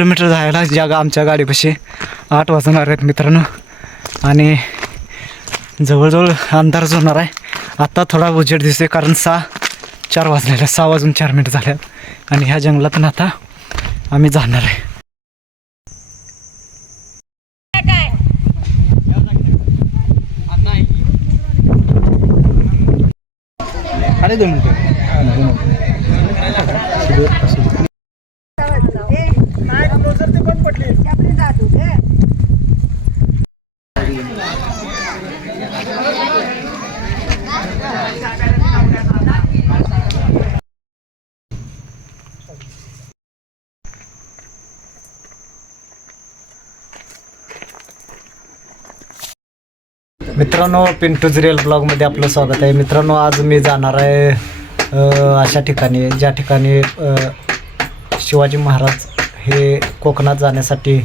Kilometre जायला जागा आमच्या गाडीपाशी. आठ वाजणार आहेत मित्रांनो. आणि जवळजवळ अंधारच होणार आहे. आत्ता थोडा उजेड दिसतोय कारण सहा चार वाजलेल्या सहा वाजून चार मिनिटं झाल्यात आणि ह्या जंगलातून आता आम्ही जाणार आहे. अरे दोन मित्रांनो पिंटूज रिअल ब्लॉगमध्ये आपलं स्वागत आहे. मित्रांनो आज मी जाणार आहे अशा ठिकाणी ज्या ठिकाणी शिवाजी महाराज हे कोकणात जाण्यासाठी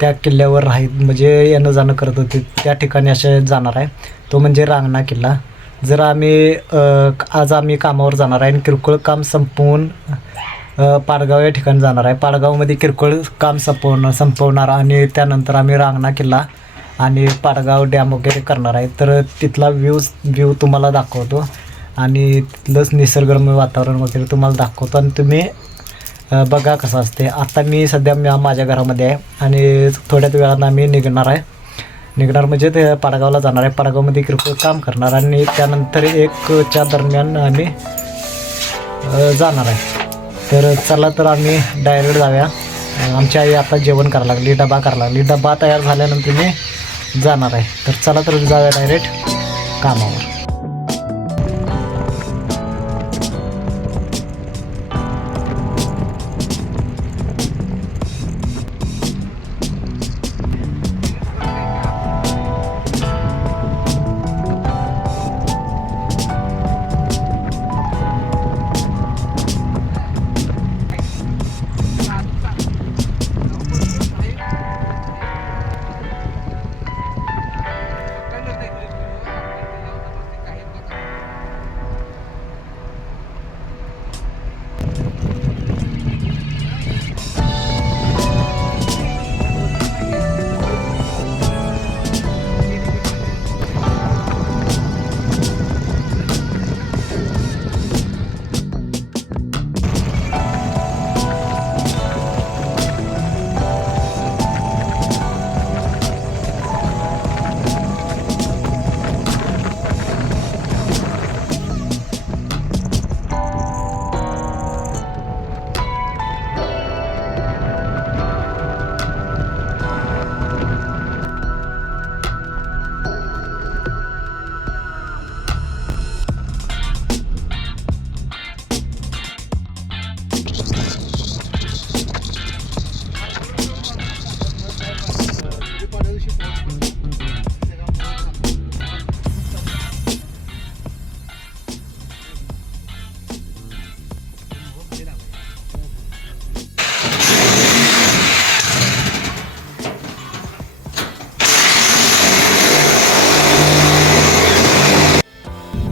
त्या किल्ल्यावर राहीत म्हणजे येणं जाणं करत होते त्या ठिकाणी असे जाणार आहे. तो म्हणजे रांगणा किल्ला. जर आम्ही आज आम्ही कामावर जाणार आहे आणि किरकोळ काम संपवून पाडगाव या ठिकाणी जाणार आहे. पाडगावमध्ये किरकोळ काम संपवणं संपवणार आणि त्यानंतर आम्ही रांगणा किल्ला आणि पाडगाव डॅम वगैरे करणार आहे. तर तिथला व्ह्यूज व्ह्यू तुम्हाला दाखवतो. आणि तिथलंच निसर्गरम्य वातावरण वगैरे तुम्हाला दाखवतो. आणि तुम्ही बघा कसं असते आता मी सध्या मी माझ्या घरामध्ये आहे. आणि थोड्याच वेळानं आम्ही निघणार आहे. निघणार म्हणजे ते पाडगावला जाणार आहे. पाडगावमध्ये किरकोळ काम करणार आणि त्यानंतर एकच्या दरम्यान आम्ही जाणार आहे. तर चला तर आम्ही डायरेक्ट जाऊया. आमची आई आता जेवण करायला लागली डबा करायला लागली. डबा तयार झाल्यानंतर मी जाणार आहे. तर चला तर जाऊया डायरेक्ट कामावर.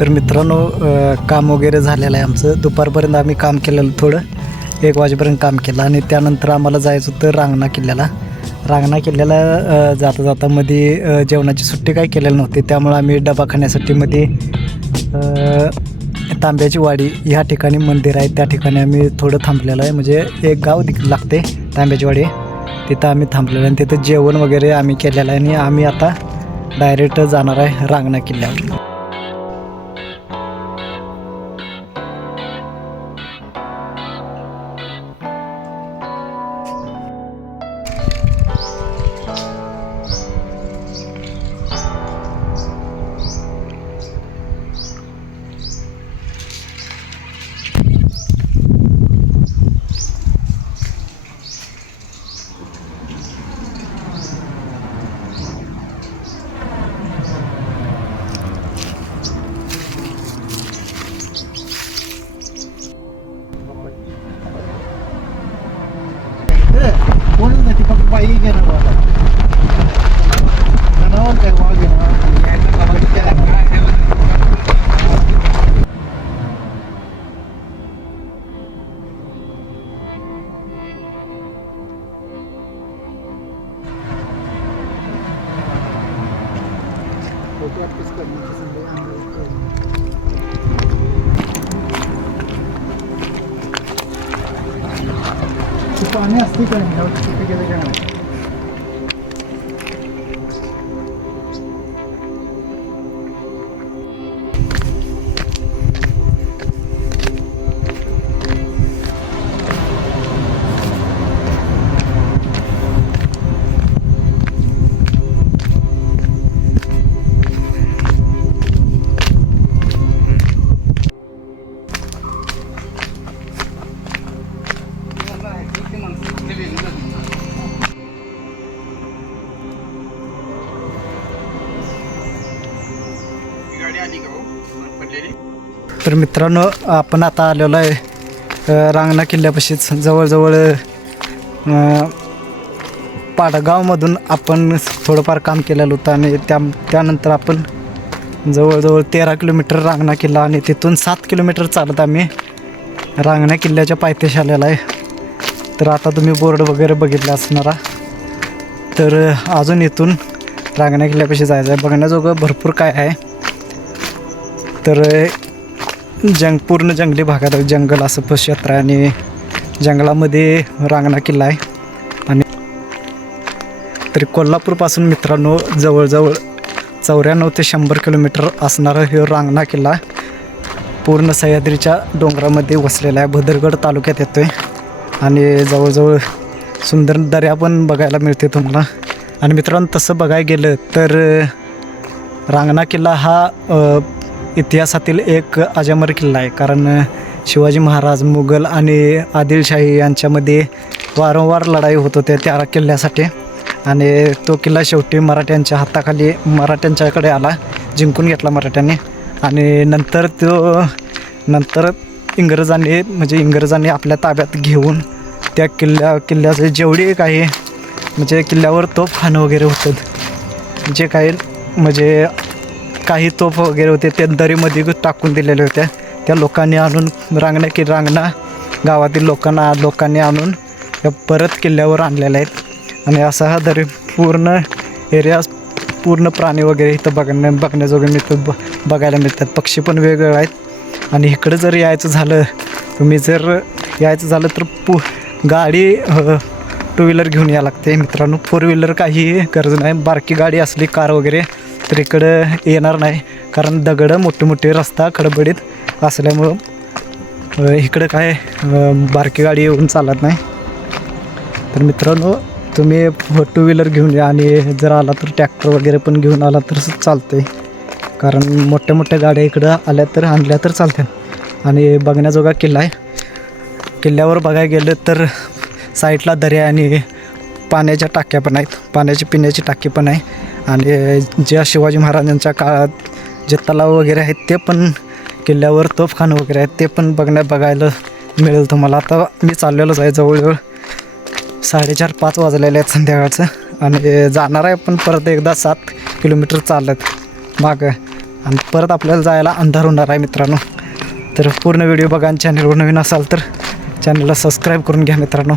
तर मित्रांनो काम वगैरे झालेलं आहे आमचं. दुपारपर्यंत आम्ही काम केलेलं थोडं. एक वाजेपर्यंत काम केलं आणि त्यानंतर आम्हाला जायचं होतं रांगणा किल्ल्याला. रांगणा किल्ल्याला जाता जाता मध्ये जेवणाची सुट्टी काही केलेली नव्हती. त्यामुळे आम्ही डबा खाण्यासाठी मध्ये तांब्याची वाडी ह्या ठिकाणी मंदिर आहे. त्या ठिकाणी आम्ही थोडं थांबलेलं आहे. म्हणजे एक गाव लागते तांब्याची वाडी. तिथं आम्ही थांबलेलं आहे आणि तिथं जेवण वगैरे आम्ही केलेलं आहे आणि आम्ही आता डायरेक्ट जाणार आहे रांगणा किल्ल्यावर. बोट वाटपच करण्याची संधी आम्ही ते पाणी असते का नाही गावात तिथे गेलं का तर मित्रांनो आपण आता आलेलो आहे रांगणा किल्ल्यापाशीच जवळजवळ पाडगावमधून आपण थोडंफार काम केलेलं होतं आणि त्या त्यानंतर आपण जवळजवळ तेरा किलोमीटर रांगणा किल्ला आणि तिथून सात किलोमीटर चालत आम्ही रांगणा किल्ल्याच्या पायथ्याशी आलेला आहे. तर आता तुम्ही बोर्ड वगैरे बघितला असणारा तर अजून इथून रांगणा किल्ल्यापाशी जायचं आहे. बघण्याजोगं भरपूर काय आहे. तर जंग पूर्ण जंगली भागात जंगल असं क्षेत्र आहे आणि जंगलामध्ये रांगणा किल्ला आहे. आणि तरी कोल्हापूरपासून मित्रांनो जवळजवळ चौऱ्याण्णव ते शंभर किलोमीटर असणारा हे रांगणा किल्ला पूर्ण सह्याद्रीच्या डोंगरामध्ये वसलेला आहे. भद्रगड तालुक्यात येतो आहे आणि जवळजवळ सुंदर दर्या पण बघायला मिळते तुम्हाला. आणि मित्रांनो तसं बघायला गेलं तर रांगणा किल्ला हा इतिहासातील एक अजमर किल्ला आहे. कारण शिवाजी महाराज मुघल आणि आदिलशाही यांच्यामध्ये वारंवार लढाई होत होत्या त्या किल्ल्यासाठी. आणि तो किल्ला शेवटी मराठ्यांच्या हाताखाली मराठ्यांच्याकडे आला जिंकून घेतला मराठ्यांनी. आणि नंतर तो नंतर इंग्रजांनी म्हणजे इंग्रजांनी आपल्या ताब्यात घेऊन त्या किल्ल्या किल्ल्याचे जेवढे काही म्हणजे किल्ल्यावर तोफखानं वगैरे होतं जे काही म्हणजे काही तोफ वगैरे होते ते दरीमध्ये टाकून दिलेले होत्या. त्या लोकांनी आणून रांगणा की रांगणा गावातील लोकांना लोकांनी आणून या परत किल्ल्यावर आणलेल्या आहेत. आणि असा हा दरी पूर्ण एरिया पूर्ण प्राणी वगैरे इथं बघण्या बघण्याजोगे मिळतात ब बघायला मिळतात. पक्षी पण वेगवेगळे आहेत. आणि इकडं जर यायचं झालं तुम्ही जर यायचं झालं तर पू गाडी टू व्हीलर घेऊन यावं लागते. मित्रांनो फोर व्हीलर काही गरज नाही. बारकी गाडी असली कार वगैरे तर येणार नाही. कारण दगडं मोठे मोठे रस्ता खडबडीत असल्यामुळं इकडं काय बारकी गाडी येऊन चालत नाही. तर मित्रांनो तुम्ही टू व्हीलर घेऊन या आणि जर आला तर ट्रॅक्टर वगैरे पण घेऊन आला तर चालतं आहे कारण मोठ्या मोठ्या गाड्या इकडं आल्या तर आणल्या तर चालतात आणि बघण्याजोगा किल्ला आहे. किल्ल्यावर बघायला गेलं तर साईडला दर्या आणि पाण्याच्या टाक्या पण आहेत. पाण्याची पिण्याची टाकी पण आहे. आणि ज्या शिवाजी महाराजांच्या काळात जे तलाव वगैरे आहेत ते पण किल्ल्यावर तोफखान वगैरे आहेत ते पण बघण्या बघायला मिळेल तुम्हाला. आता मी चाललेलोच आहे जवळजवळ साडेचार पाच वाजलेले आहेत संध्याकाळचं आणि जाणार आहे पण परत एकदा सात किलोमीटर चालत मागं. आणि परत आपल्याला जायला अंधार होणार आहे मित्रांनो. तर पूर्ण व्हिडिओ बघा आणि चॅनलवर नवीन असाल तर चॅनलला सबस्क्राईब करून घ्या मित्रांनो.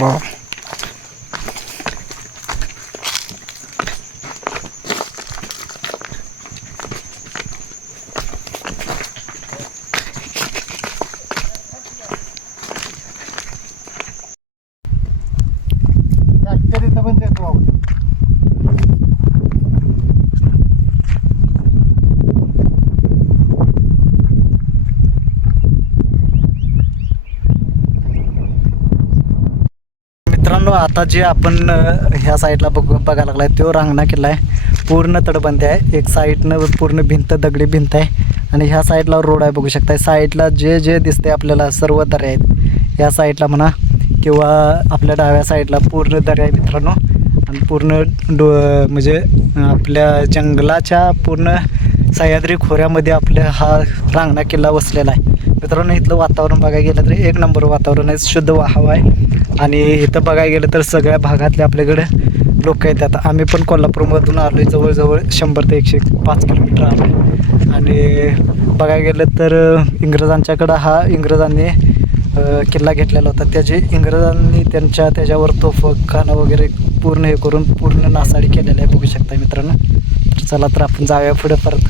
Well, मित्रांनो आता जे आपण ह्या साईडला बघ बघायला लागलाय तो रांगणा किल्ला आहे पूर्ण तटबंदी आहे. एक साईडनं पूर्ण भिंत दगडी भिंत आहे. आणि ह्या साईडला रोड आहे बघू शकताय. साईडला जे जे दिसते आपल्याला सर्व दऱ्या आहेत. ह्या साईडला म्हणा किंवा आपल्या डाव्या साईडला पूर्ण दऱ्या आहे मित्रांनो. आणि पूर्ण डो म्हणजे आपल्या जंगलाच्या पूर्ण सह्याद्री खोऱ्यामध्ये आपल्या हा रांगणा किल्ला वसलेला आहे. मित्रांनो इथलं वातावरण बघायला गेलं तर एक नंबर वातावरण आहे शुद्ध वा- हवा आहे. आणि इथं बघायला गेलं तर सगळ्या भागातले आपल्याकडे लोक येतात आम्ही पण कोल्हापूरमधून आलो आहे जवळजवळ शंभर ते एकशे पाच किलोमीटर आलो आहे आणि बघायला गेलं तर इंग्रजांच्याकडं हा इंग्रजांनी किल्ला घेतलेला होता. त्याचे इंग्रजांनी त्यांच्या त्याच्यावर तोफ खाना वगैरे पूर्ण हे करून पूर्ण नासाडी केलेलं आहे. बघू शकता मित्रांनो. तर चला तर आपण जाऊया पुढे परत.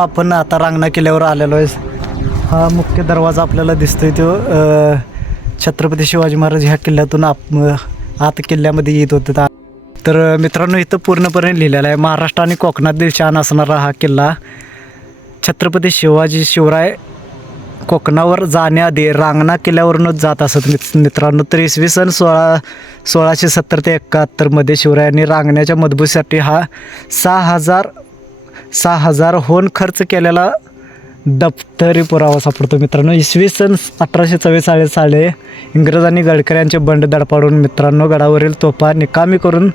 आपण आता रांगणा किल्ल्यावर आलेलो आहे. हा मुख्य दरवाजा आपल्याला दिसतोय तो छत्रपती शिवाजी महाराज ह्या किल्ल्यातून आप आत किल्ल्यामध्ये येत होते. तर मित्रांनो इथं पूर्णपणे लिहिलेलं आहे महाराष्ट्र आणि कोकणातील शान असणारा हा किल्ला छत्रपती शिवाजी शिवराय कोकणावर जाण्याआधी रांगणा किल्ल्यावरूनच जात असत. मित- मित्रांनो तर इसवी सन सोळा सोळाशे सत्तर ते एकाहत्तरमध्ये शिवरायांनी रांगण्याच्या मजबूतीसाठी हा सहा हजार सहा हजारहून खर्च केलेला दप्तरी पुरावा सापडतो मित्रांनो. इसवी सन अठराशे चव्वेचाळीस साले इंग्रजांनी गडकऱ्यांचे बंड दडपाडून मित्रांनो गडावरील तोफा निकामी करून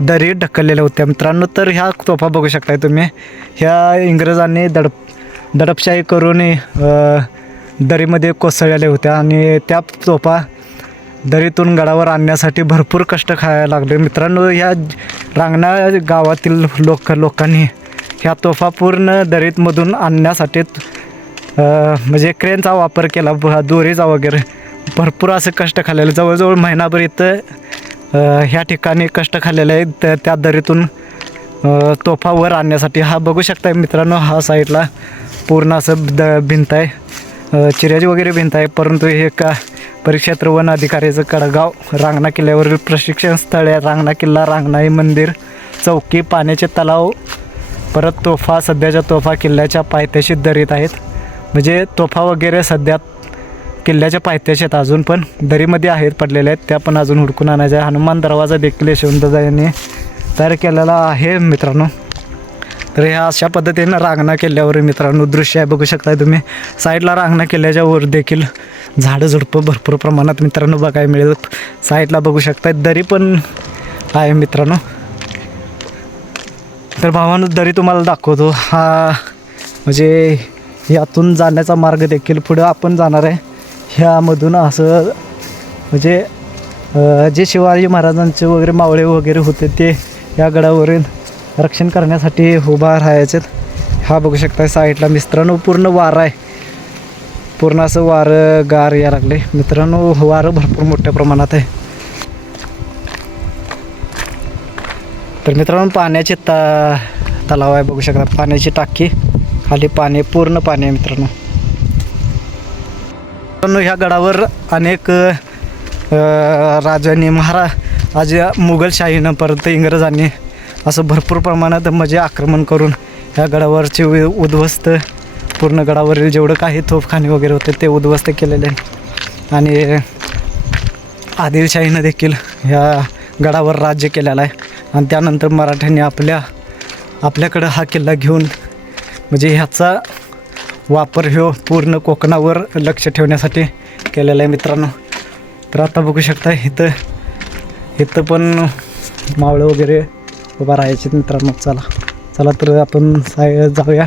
दरी ढकललेल्या होत्या. मित्रांनो तर ह्या तोफा बघू शकताय तुम्ही. ह्या इंग्रजांनी दडप दडपशाही करून दरीमध्ये कोसळलेल्या होत्या आणि त्या तोफा दरीतून गडावर आणण्यासाठी भरपूर कष्ट खायला लागले. मित्रांनो ह्या रांगणा गावातील लोक लोकांनी ह्या तोफा पूर्ण दरीतमधून आणण्यासाठी म्हणजे क्रेनचा वापर केला दोरीचा वगैरे. भरपूर असं कष्ट खाल्लेलं. जवळजवळ महिनाभर इथं ह्या ठिकाणी कष्ट खाल्लेले आहेत त्या- त्या दरीतून तोफा वर आणण्यासाठी. हा बघू शकता मित्रांनो हा साईडला पूर्ण असं द भिंत आहे अ, चिऱ्याची वगैरे भिंत आहे परंतु हे का परिक्षेत्र वन अधिकाऱ्याचं कडगाव रांगणा किल्ल्यावरील प्रशिक्षण स्थळ आहे. रांगणा किल्ला रांगणाई मंदिर चौकी पाण्याचे तलाव परत तोफा सध्याच्या तोफा किल्ल्याच्या पायथ्याशी दरीत आहेत. म्हणजे तोफा वगैरे सध्या किल्ल्याच्या पायथ्याशी आहेत. अजून पण दरीमध्ये आहेत पडलेल्या आहेत. त्या पण अजून हुडकून आणायच्या हनुमान दरवाजा देखील यशवंतदा यांनी तयार केलेला आहे मित्रांनो. तर ह्या अशा पद्धतीनं रांगणा किल्ल्यावर मित्रांनो दृश्य आहे. बघू शकताय तुम्ही. साईडला रांगणा किल्ल्याच्या वर देखील झाडं झुडपं भरपूर प्रमाणात मित्रांनो बघायला मिळेल. साईडला बघू शकताय. दरी पण आहे मित्रांनो. तर भावानं दरी तुम्हाला दाखवतो. हा म्हणजे यातून जाण्याचा मार्ग देखील पुढं आपण जाणार आहे. ह्यामधून असं म्हणजे जे शिवाजी महाराजांचे वगैरे मावळे वगैरे होते ते या गडावरील रक्षण करण्यासाठी उभा राहायचे. हा बघू शकता साईडला मित्रांनो पूर्ण वारं आहे. पूर्ण असं वारं गार या लागले. मित्रांनो वारं भरपूर मोठ्या प्रमाणात आहे. तर मित्रांनो पाण्याचे त तलाव आहे बघू शकता. पाण्याची टाकी खाली पाणी पूर्ण पाणी आहे मित्रांनो. मित्रांनो ह्या गडावर अनेक राजांनी महाराज मुघलशाहीनं परत इंग्रजांनी असं भरपूर प्रमाणात म्हणजे आक्रमण करून ह्या गडावरचे उ- उद्ध्वस्त पूर्ण गडावरील जेवढं काही तोफखाने वगैरे होते ते उद्ध्वस्त केलेले आहे आणि आदिलशाहीनं देखील ह्या गडावर राज्य केलेलं आहे. आणि त्यानंतर मराठ्यांनी आपल्या आपल्याकडं हा किल्ला घेऊन म्हणजे ह्याचा वापर ह्यो पूर्ण कोकणावर लक्ष ठेवण्यासाठी केलेला आहे मित्रांनो. तर आता बघू शकता इथं इथं पण मावळं वगैरे उभा राहायचे मित्रांनो. चला चला तर आपण साय जाऊया.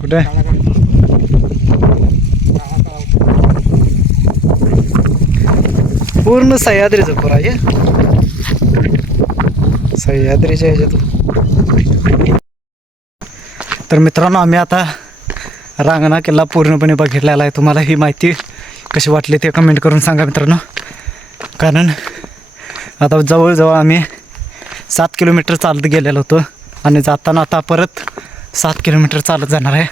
कुठे? पूर्ण सह्याद्रीचं पुरा आहे. सह्याद्रीच्या ह्याच्यात. तर मित्रांनो आम्ही आता रांगणा किल्ला पूर्णपणे बघितलेला आहे. तुम्हाला ही माहिती कसे वाटले ते कमेंट करून सांगा मित्रांनो. कारण आता जवळजवळ आम्ही सात किलोमीटर चालत गेलेलो होतो आणि जाताना आता परत सात किलोमीटर चालत जाणार आहे.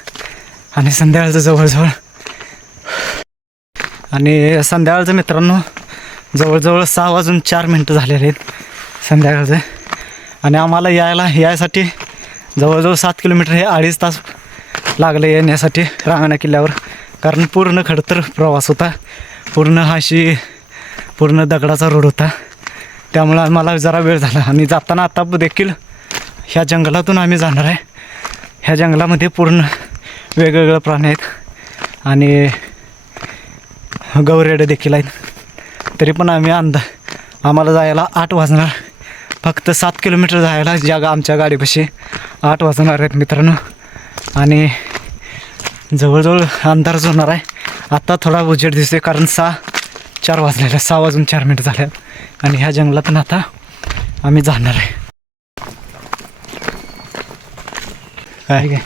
आणि संध्याकाळचं जवळजवळ आणि संध्याकाळचं मित्रांनो जवळजवळ सहा वाजून चार मिनटं झालेले आहेत संध्याकाळचं. आणि आम्हाला यायला यायसाठी जवळजवळ सात किलोमीटर हे अडीच तास लागले येण्यासाठी रांगणा किल्ल्यावर. कारण पूर्ण खडतर प्रवास होता. पूर्ण हाशी पूर्ण दगडाचा रोड होता. त्यामुळं आम्हाला जरा वेळ झाला. आणि जाताना आता देखील ह्या जंगलातून आम्ही जाणार आहे. ह्या जंगलामध्ये पूर्ण वेगवेगळे प्राणी आहेत. आणि गौरेडे देखील आहेत. तरी पण आम्ही अंदा आम्हाला जायला आठ वाजणार. फक्त सात किलोमीटर जायला ज्या आमच्या गाडीपाशी आठ वाजणार आहेत मित्रांनो. आणि जवळजवळ अंधारच होणार आहे. आत्ता थोडा उजेड दिसते कारण सहा चार वाजलेल्या सहा वाजून चार मिनटं झाल्यात आणि ह्या जंगलातून आता आम्ही जाणार आहे. काय? काय